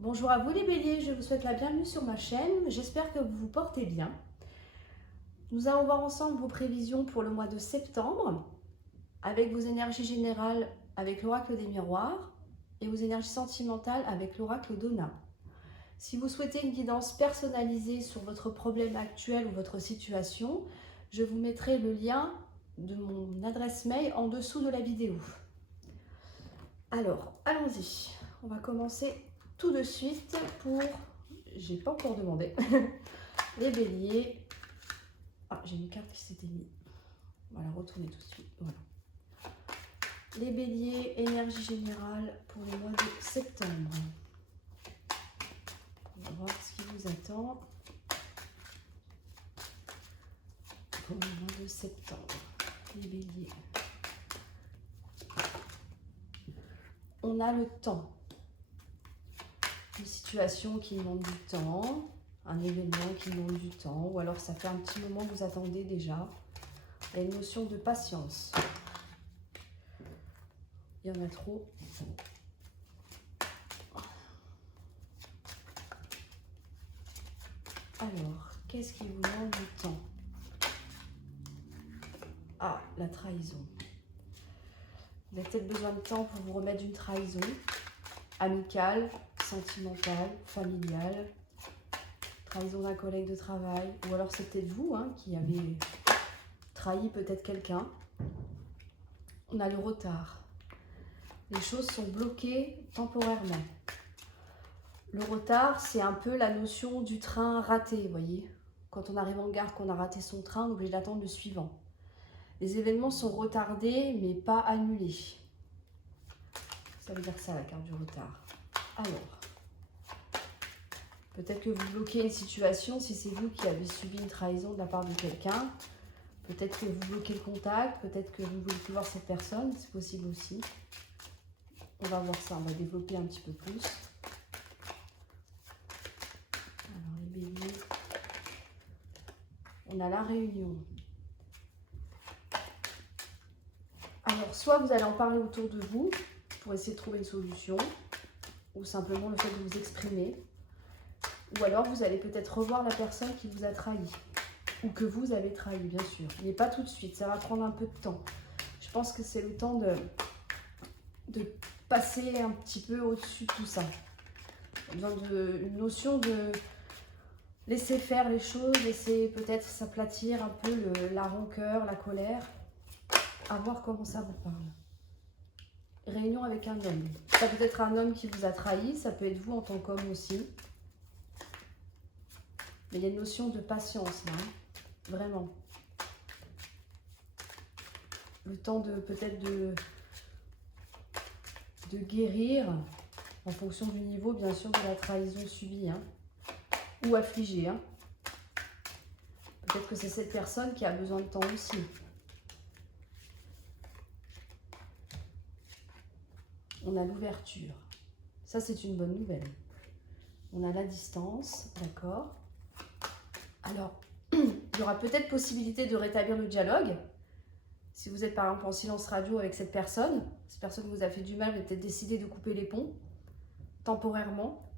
Bonjour à vous les béliers, je vous souhaite la bienvenue sur ma chaîne, j'espère que vous vous portez bien. Nous allons voir ensemble vos prévisions pour le mois de septembre, avec vos énergies générales avec l'oracle des miroirs et vos énergies sentimentales avec l'oracle d'Ona. Si vous souhaitez une guidance personnalisée sur votre problème actuel ou votre situation, je vous mettrai le lien de mon adresse mail en dessous de la vidéo. Alors, allons-y, on va commencer tout de suite pour, j'ai pas encore demandé, les béliers. Ah, j'ai une carte qui s'était mise. On va la retourner tout de suite. Voilà. Les béliers, énergie générale pour le mois de septembre. On va voir ce qui vous attend pour le mois de septembre. Les béliers. On a le temps. Une situation qui demande du temps, un événement qui demande du temps, ou alors ça fait un petit moment que vous attendez déjà. Il y a une notion de patience. Il y en a trop. Alors, qu'est-ce qui vous demande du temps? Ah, la trahison. Vous avez peut-être besoin de temps pour vous remettre d'une trahison amicale, sentimentale, familiale, trahison d'un collègue de travail, ou alors c'est peut-être vous qui avez trahi peut-être quelqu'un. On a le retard. Les choses sont bloquées temporairement. Le retard, c'est un peu la notion du train raté, vous voyez. Quand on arrive en gare, qu'on a raté son train, on est obligé d'attendre le suivant. Les événements sont retardés, mais pas annulés. Ça veut dire ça, la carte du retard. Alors, peut-être que vous bloquez une situation si c'est vous qui avez subi une trahison de la part de quelqu'un. Peut-être que vous bloquez le contact, peut-être que vous ne voulez plus voir cette personne, c'est possible aussi. On va voir ça, on va développer un petit peu plus. Alors les béliers, on a la réunion. Alors soit vous allez en parler autour de vous pour essayer de trouver une solution, ou simplement le fait de vous exprimer. Ou alors vous allez peut-être revoir la personne qui vous a trahi, ou que vous avez trahi bien sûr. Mais pas tout de suite, ça va prendre un peu de temps. Je pense que c'est le temps de passer un petit peu au-dessus de tout ça. Il y a besoin d'une notion de laisser faire les choses, laisser peut-être s'aplatir un peu la rancœur, la colère, à voir comment ça vous parle. Réunion avec un homme. Ça peut être un homme qui vous a trahi, ça peut être vous en tant qu'homme aussi. Mais il y a une notion de patience là, vraiment. Le temps de peut-être de guérir en fonction du niveau bien sûr de la trahison subie ou affligée. Peut-être que c'est cette personne qui a besoin de temps aussi. On a l'ouverture. Ça c'est une bonne nouvelle. On a la distance, d'accord. Alors, il y aura peut-être possibilité de rétablir le dialogue. Si vous êtes par exemple en silence radio avec cette personne vous a fait du mal, vous avez peut-être décidé de couper les ponts, temporairement.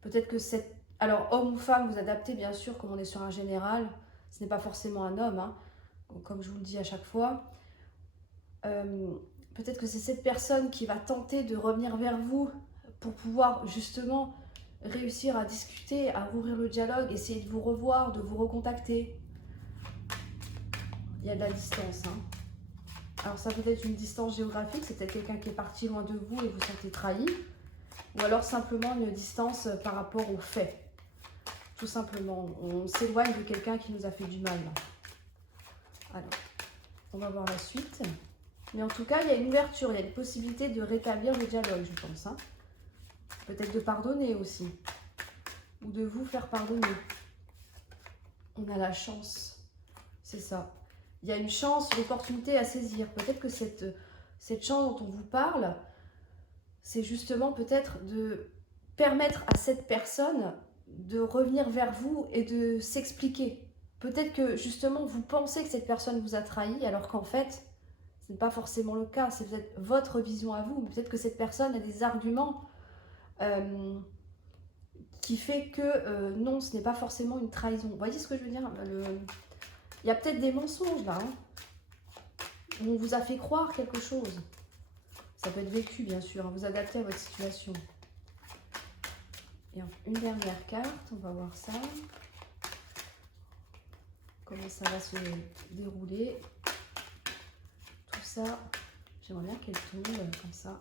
Peut-être que cette... Alors, homme ou femme, vous adaptez bien sûr, comme on est sur un général, ce n'est pas forcément un homme, comme je vous le dis à chaque fois. Peut-être que c'est cette personne qui va tenter de revenir vers vous pour pouvoir justement réussir à discuter, à rouvrir le dialogue, essayer de vous revoir, de vous recontacter. Il y a de la distance. Alors ça peut être une distance géographique, c'est peut-être quelqu'un qui est parti loin de vous et vous sentez trahi. Ou alors simplement une distance par rapport aux faits. Tout simplement, on s'éloigne de quelqu'un qui nous a fait du mal. Alors, on va voir la suite. Mais en tout cas, il y a une ouverture, il y a une possibilité de rétablir le dialogue, je pense. Peut-être de pardonner aussi. Ou de vous faire pardonner. On a la chance, c'est ça. Il y a une chance, une opportunité à saisir. Peut-être que cette chance dont on vous parle, c'est justement peut-être de permettre à cette personne de revenir vers vous et de s'expliquer. Peut-être que justement vous pensez que cette personne vous a trahi alors qu'en fait ce n'est pas forcément le cas, c'est peut-être votre vision à vous. Peut-être que cette personne a des arguments qui fait que non, ce n'est pas forcément une trahison. Vous voyez ce que je veux dire? Il y a peut-être des mensonges là, hein, où on vous a fait croire quelque chose. Ça peut être vécu, bien sûr, hein, vous adaptez à votre situation. Et une dernière carte, on va voir ça. Comment ça va se dérouler. Tout ça, j'aimerais bien qu'elle tombe comme ça.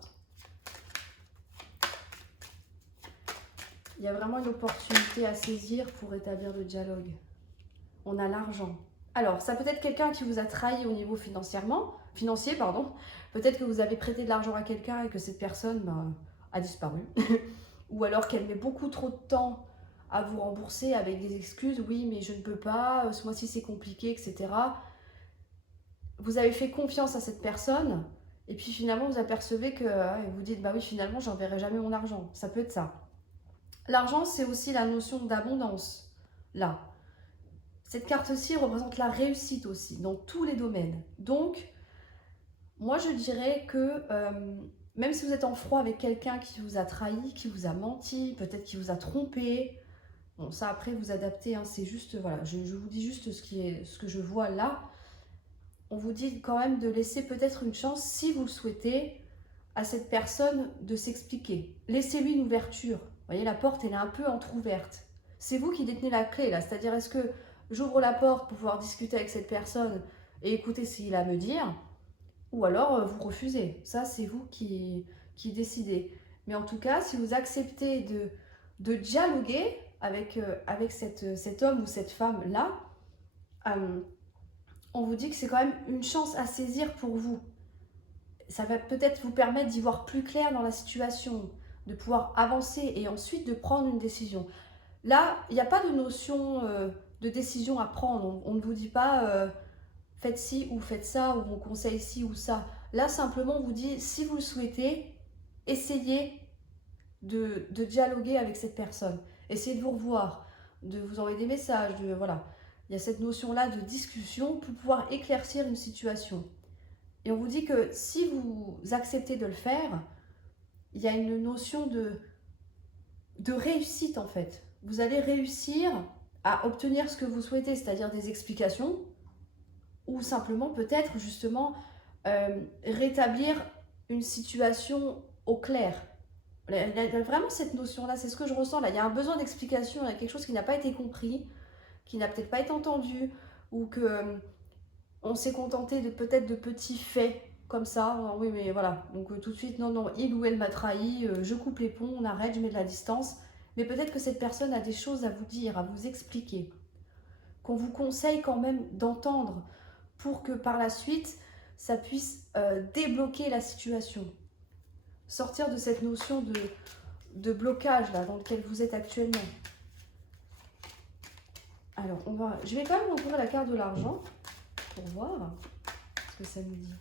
Il y a vraiment une opportunité à saisir pour établir le dialogue. On a l'argent. Alors, ça peut être quelqu'un qui vous a trahi au niveau financier, pardon. Peut-être que vous avez prêté de l'argent à quelqu'un et que cette personne a disparu. Ou alors qu'elle met beaucoup trop de temps à vous rembourser avec des excuses. Oui, mais je ne peux pas, ce mois-ci c'est compliqué, etc. Vous avez fait confiance à cette personne et puis finalement vous apercevez que vous dites, bah oui, finalement, j'enverrai jamais mon argent. Ça peut être ça. L'argent, c'est aussi la notion d'abondance, là. Cette carte-ci représente la réussite aussi, dans tous les domaines. Donc, moi, je dirais que même si vous êtes en froid avec quelqu'un qui vous a trahi, qui vous a menti, peut-être qui vous a trompé, bon, ça, après, vous adaptez, hein, c'est juste, voilà, je vous dis juste ce que je vois là. On vous dit quand même de laisser peut-être une chance, si vous le souhaitez, à cette personne de s'expliquer. Laissez-lui une ouverture. Vous voyez, la porte, elle est un peu entrouverte. C'est vous qui détenez la clé, là. C'est-à-dire, est-ce que j'ouvre la porte pour pouvoir discuter avec cette personne et écouter ce qu'il a à me dire, ou alors vous refusez. Ça, c'est vous qui décidez. Mais en tout cas, si vous acceptez de dialoguer avec cet homme ou cette femme-là, on vous dit que c'est quand même une chance à saisir pour vous. Ça va peut-être vous permettre d'y voir plus clair dans la situation, de pouvoir avancer et ensuite de prendre une décision. Là, il n'y a pas de notion de décision à prendre. On ne vous dit pas faites ci ou faites ça, ou on conseille ci ou ça. Là, simplement, on vous dit, si vous le souhaitez, essayez de dialoguer avec cette personne. Essayez de vous revoir, de vous envoyer des messages. Voilà. Il y a cette notion-là de discussion pour pouvoir éclaircir une situation. Et on vous dit que si vous acceptez de le faire, il y a une notion de réussite en fait. Vous allez réussir à obtenir ce que vous souhaitez, c'est-à-dire des explications, ou simplement peut-être justement rétablir une situation au clair. Il y a vraiment cette notion-là, c'est ce que je ressens là. Il y a un besoin d'explication, il y a quelque chose qui n'a pas été compris, qui n'a peut-être pas été entendu, ou que on s'est contenté de peut-être de petits faits comme ça. Oui, mais voilà. Donc tout de suite, non, il ou elle m'a trahi, je coupe les ponts, on arrête, je mets de la distance. Mais peut-être que cette personne a des choses à vous dire, à vous expliquer, qu'on vous conseille quand même d'entendre pour que par la suite, ça puisse débloquer la situation. Sortir de cette notion de blocage là, dans lequel vous êtes actuellement. Alors, je vais quand même ouvrir la carte de l'argent pour voir ce que ça nous dit.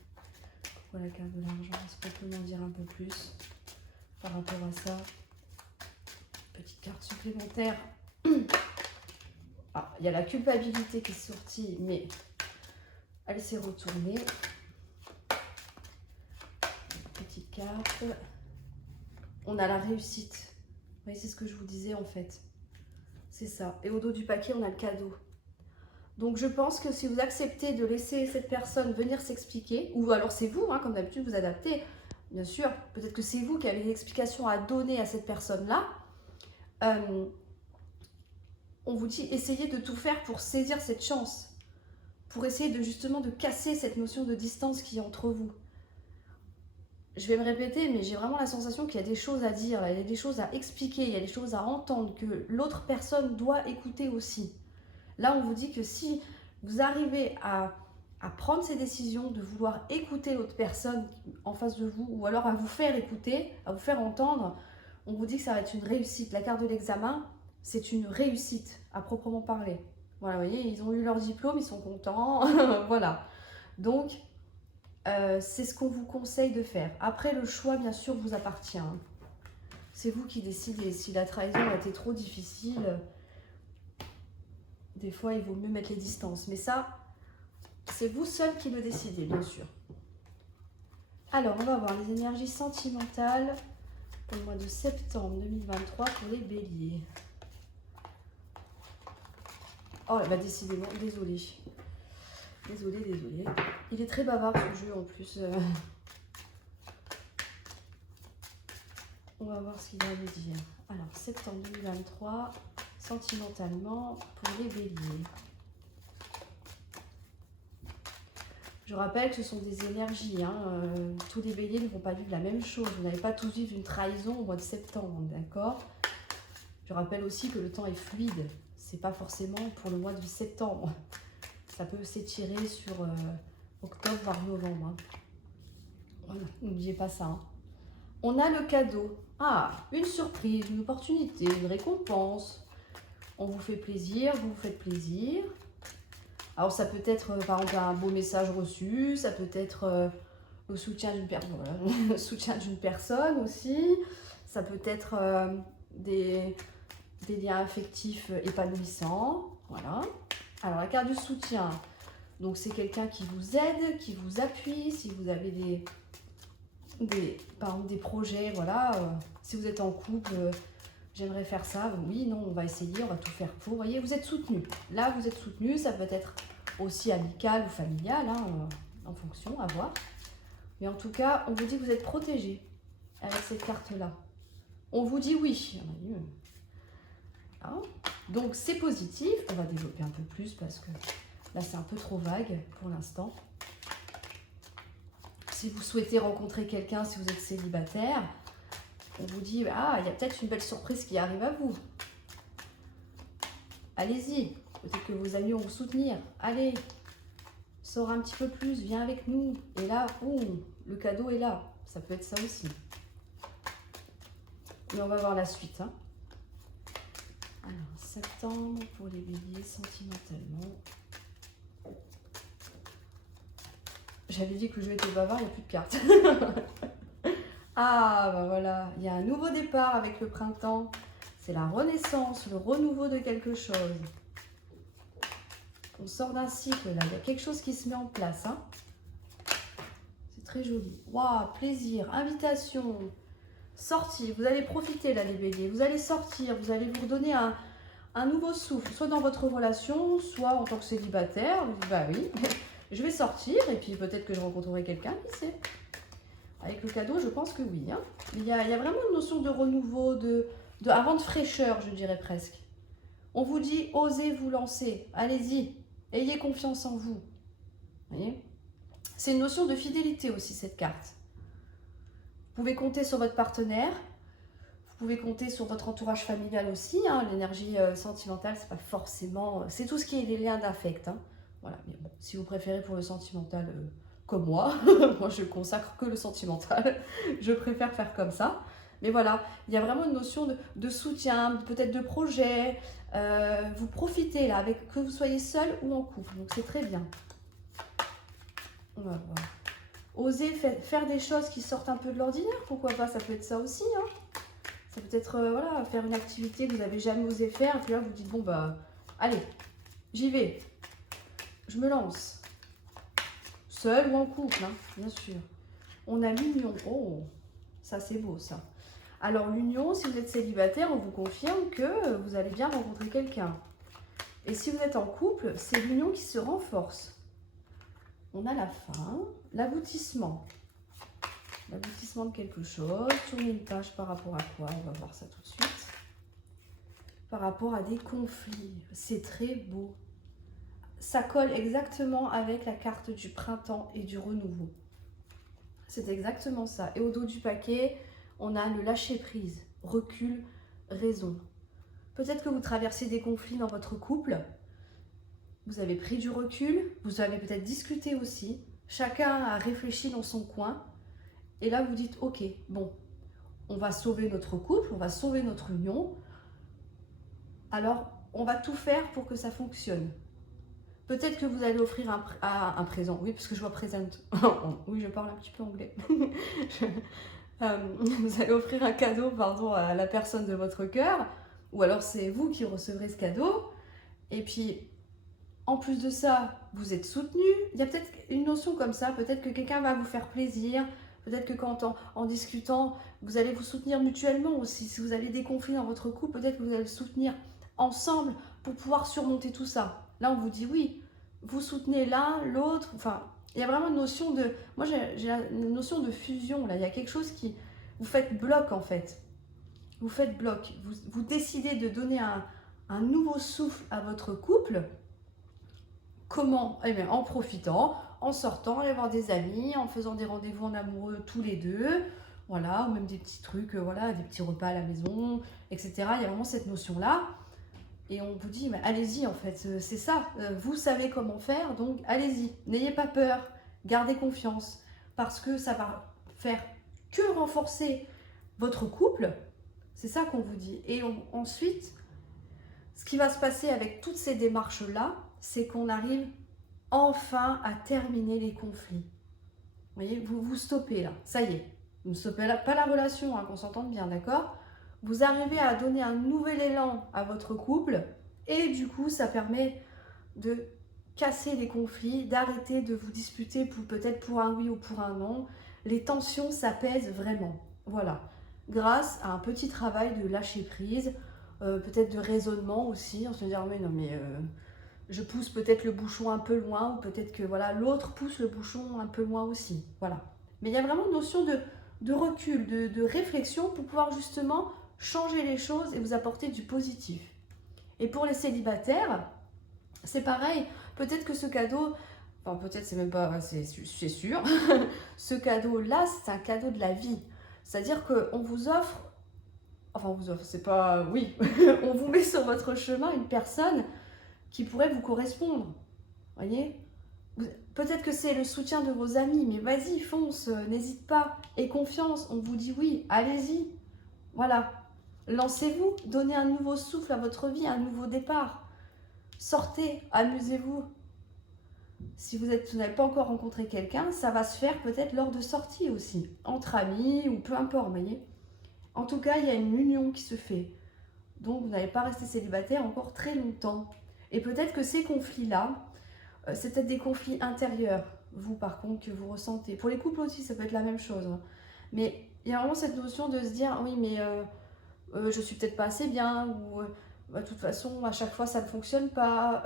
Pourquoi la carte de l'argent? Est-ce qu'on peut m'en dire un peu plus par rapport à ça? Petite carte supplémentaire. Ah, il y a la culpabilité qui est sortie, mais elle s'est retournée. Petite carte. On a la réussite. Vous voyez, c'est ce que je vous disais en fait. C'est ça. Et au dos du paquet, on a le cadeau. Donc je pense que si vous acceptez de laisser cette personne venir s'expliquer, ou alors c'est vous, hein, comme d'habitude, vous adaptez, bien sûr, peut-être que c'est vous qui avez une explication à donner à cette personne-là, on vous dit, essayez de tout faire pour saisir cette chance, pour essayer de justement de casser cette notion de distance qui est entre vous. Je vais me répéter, mais j'ai vraiment la sensation qu'il y a des choses à dire, il y a des choses à expliquer, il y a des choses à entendre, que l'autre personne doit écouter aussi. Là, on vous dit que si vous arrivez à prendre ces décisions, de vouloir écouter l'autre personne en face de vous, ou alors à vous faire écouter, à vous faire entendre, on vous dit que ça va être une réussite. La carte de l'examen, c'est une réussite à proprement parler. Voilà, vous voyez, ils ont eu leur diplôme, ils sont contents, voilà. Donc, c'est ce qu'on vous conseille de faire. Après, le choix, bien sûr, vous appartient. C'est vous qui décidez. Si la trahison a été trop difficile, des fois, il vaut mieux mettre les distances. Mais ça, c'est vous seul qui le décidez, bien sûr. Alors, on va voir les énergies sentimentales pour le mois de septembre 2023 pour les béliers. Oh, bah décidément, désolé. Désolé. Il est très bavard ce jeu en plus. On va voir ce qu'il va nous dire. Alors, septembre 2023, sentimentalement, pour les béliers. Je rappelle que ce sont des énergies. Hein. Tous les béliers ne vont pas vivre la même chose. Vous n'allez pas tous vivre une trahison au mois de septembre, d'accord? Je rappelle aussi que le temps est fluide. C'est pas forcément pour le mois de septembre. Ça peut s'étirer sur octobre, voire novembre. Hein. Voilà, n'oubliez pas ça. Hein. On a le cadeau. Ah, une surprise, une opportunité, une récompense. On vous fait plaisir, vous vous faites plaisir. Alors ça peut être par exemple un beau message reçu, ça peut être le soutien d'une personne aussi. Ça peut être des liens affectifs épanouissants. Voilà. Alors la carte du soutien, donc c'est quelqu'un qui vous aide, qui vous appuie, si vous avez par exemple des projets, voilà, si vous êtes en couple, j'aimerais faire ça, oui, non, on va essayer, on va tout faire pour, vous voyez, vous êtes soutenu. Là, vous êtes soutenu, ça peut être aussi amical ou familial, hein, en fonction, à voir. Mais en tout cas, on vous dit que vous êtes protégé avec cette carte-là. On vous dit oui. Hein. Donc, c'est positif. On va développer un peu plus parce que là, c'est un peu trop vague pour l'instant. Si vous souhaitez rencontrer quelqu'un, si vous êtes célibataire, on vous dit, ah, il y a peut-être une belle surprise qui arrive à vous. Allez-y, peut-être que vos amis vont vous soutenir. Allez, sors un petit peu plus, viens avec nous. Et là, boum, le cadeau est là. Ça peut être ça aussi. Mais on va voir la suite. Hein. Alors, septembre pour les béliers, sentimentalement. J'avais dit que le jeu était bavard, il n'y a plus de cartes. Ah, bah voilà, il y a un nouveau départ avec le printemps. C'est la renaissance, le renouveau de quelque chose. On sort d'un cycle, là. Il y a quelque chose qui se met en place. Hein. C'est très joli. Waouh, plaisir, invitation, sortie. Vous allez profiter, là, les béliers. Vous allez sortir, vous allez vous redonner un nouveau souffle, soit dans votre relation, soit en tant que célibataire. Vous dites, bah oui. Je vais sortir et puis peut-être que je rencontrerai quelqu'un, qui sait. Avec le cadeau, je pense que oui. Hein. Il y a vraiment une notion de renouveau, avant de fraîcheur, je dirais presque. On vous dit, osez vous lancer, allez-y, ayez confiance en vous. Vous voyez ? C'est une notion de fidélité aussi, cette carte. Vous pouvez compter sur votre partenaire, vous pouvez compter sur votre entourage familial aussi. Hein. L'énergie sentimentale, c'est pas forcément... C'est tout ce qui est les liens d'affect. Hein. Voilà, mais bon, si vous préférez pour le sentimental comme moi, moi je consacre que le sentimental, je préfère faire comme ça. Mais voilà, il y a vraiment une notion de soutien, peut-être de projet. Vous profitez là, que vous soyez seul ou en couple, donc c'est très bien. On va voir. Osez faire des choses qui sortent un peu de l'ordinaire, pourquoi pas, ça peut être ça aussi. Hein. Ça peut être voilà, faire une activité que vous n'avez jamais osé faire, et puis là vous dites, bon bah, allez, j'y vais. Je me lance. Seul ou en couple, hein, bien sûr. On a l'union. Oh, ça c'est beau ça. Alors l'union, si vous êtes célibataire, on vous confirme que vous allez bien rencontrer quelqu'un. Et si vous êtes en couple, c'est l'union qui se renforce. On a la fin, l'aboutissement. L'aboutissement de quelque chose. Tournez une page par rapport à quoi? On va voir ça tout de suite. Par rapport à des conflits. C'est très beau. Ça colle exactement avec la carte du printemps et du renouveau. C'est exactement ça. Et au dos du paquet, on a le lâcher-prise, recul, raison. Peut-être que vous traversez des conflits dans votre couple. Vous avez pris du recul, vous avez peut-être discuté aussi. Chacun a réfléchi dans son coin. Et là, vous dites, ok, bon, on va sauver notre couple, on va sauver notre union. Alors, on va tout faire pour que ça fonctionne. Peut-être que vous allez offrir un présent. Oui, parce que je vois présent. Oui, je parle un petit peu anglais. Vous allez offrir un cadeau, pardon, à la personne de votre cœur. Ou alors c'est vous qui recevrez ce cadeau. Et puis, en plus de ça, vous êtes soutenu. Il y a peut-être une notion comme ça. Peut-être que quelqu'un va vous faire plaisir. Peut-être que en discutant, vous allez vous soutenir mutuellement aussi. Si vous avez des conflits dans votre couple, peut-être que vous allez le soutenir ensemble pour pouvoir surmonter tout ça. Là, on vous dit oui, vous soutenez l'un, l'autre, enfin, il y a vraiment une notion de... Moi, j'ai une notion de fusion, là. Il y a quelque chose qui... Vous faites bloc, en fait. Vous faites bloc. Vous décidez de donner un nouveau souffle à votre couple. Comment? Eh bien, en profitant, en sortant, aller voir des amis, en faisant des rendez-vous en amoureux tous les deux. Voilà, ou même des petits trucs, voilà, des petits repas à la maison, etc. Il y a vraiment cette notion-là. Et on vous dit, mais allez-y, en fait, c'est ça. Vous savez comment faire, donc allez-y. N'ayez pas peur, gardez confiance. Parce que ça va faire que renforcer votre couple. C'est ça qu'on vous dit. Et ensuite, ce qui va se passer avec toutes ces démarches-là, c'est qu'on arrive enfin à terminer les conflits. Vous voyez, vous stoppez là, ça y est. Vous ne stoppez pas la relation, hein, qu'on s'entende bien, d'accord? Vous arrivez à donner un nouvel élan à votre couple et du coup, ça permet de casser les conflits, d'arrêter de vous disputer peut-être pour un oui ou pour un non. Les tensions s'apaisent vraiment. Voilà. Grâce à un petit travail de lâcher prise, peut-être de raisonnement aussi, en se disant mais non mais je pousse peut-être le bouchon un peu loin ou peut-être que voilà l'autre pousse le bouchon un peu loin aussi. Voilà. Mais il y a vraiment une notion de recul, de réflexion pour pouvoir justement changer les choses et vous apporter du positif. Et pour les célibataires, c'est pareil. Peut-être que ce cadeau, enfin peut-être c'est même pas, c'est sûr, ce cadeau-là, c'est un cadeau de la vie. C'est-à-dire qu'on vous offre, enfin on vous offre, c'est pas, oui, on vous met sur votre chemin une personne qui pourrait vous correspondre. Voyez? Peut-être que c'est le soutien de vos amis, mais vas-y, fonce, n'hésite pas. Aie confiance, on vous dit oui, allez-y. Voilà. Lancez-vous, donnez un nouveau souffle à votre vie, un nouveau départ. Sortez, amusez-vous. Si vous n'avez pas encore rencontré quelqu'un, ça va se faire peut-être lors de sorties aussi, entre amis ou peu importe, vous voyez. En tout cas, il y a une union qui se fait. Donc, vous n'allez pas rester célibataire encore très longtemps. Et peut-être que ces conflits-là, c'est peut-être des conflits intérieurs, vous par contre, que vous ressentez. Pour les couples aussi, ça peut être la même chose. Hein. Mais il y a vraiment cette notion de se dire, oui, mais je suis peut-être pas assez bien, ou de toute façon, à chaque fois, ça ne fonctionne pas.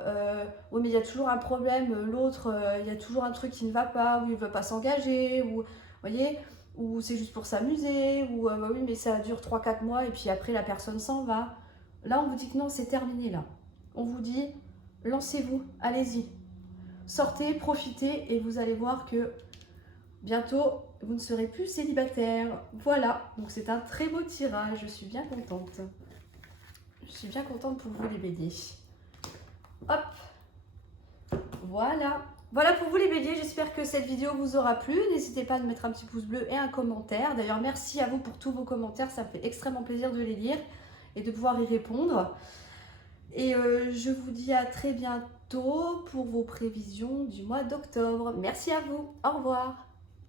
Oui, mais il y a toujours un problème, l'autre, il y a toujours un truc qui ne va pas, ou il ne veut pas s'engager, ou, vous voyez, ou c'est juste pour s'amuser, ou bah oui, mais ça dure 3-4 mois, et puis après, la personne s'en va. Là, on vous dit que non, c'est terminé, là. On vous dit, lancez-vous, allez-y. Sortez, profitez, et vous allez voir que bientôt, vous ne serez plus célibataire. Voilà, donc c'est un très beau tirage, je suis bien contente. Je suis bien contente pour vous les béliers. Hop, voilà. Voilà pour vous les béliers, j'espère que cette vidéo vous aura plu. N'hésitez pas à me mettre un petit pouce bleu et un commentaire. D'ailleurs, merci à vous pour tous vos commentaires, ça me fait extrêmement plaisir de les lire et de pouvoir y répondre. Et je vous dis à très bientôt pour vos prévisions du mois d'octobre. Merci à vous, au revoir.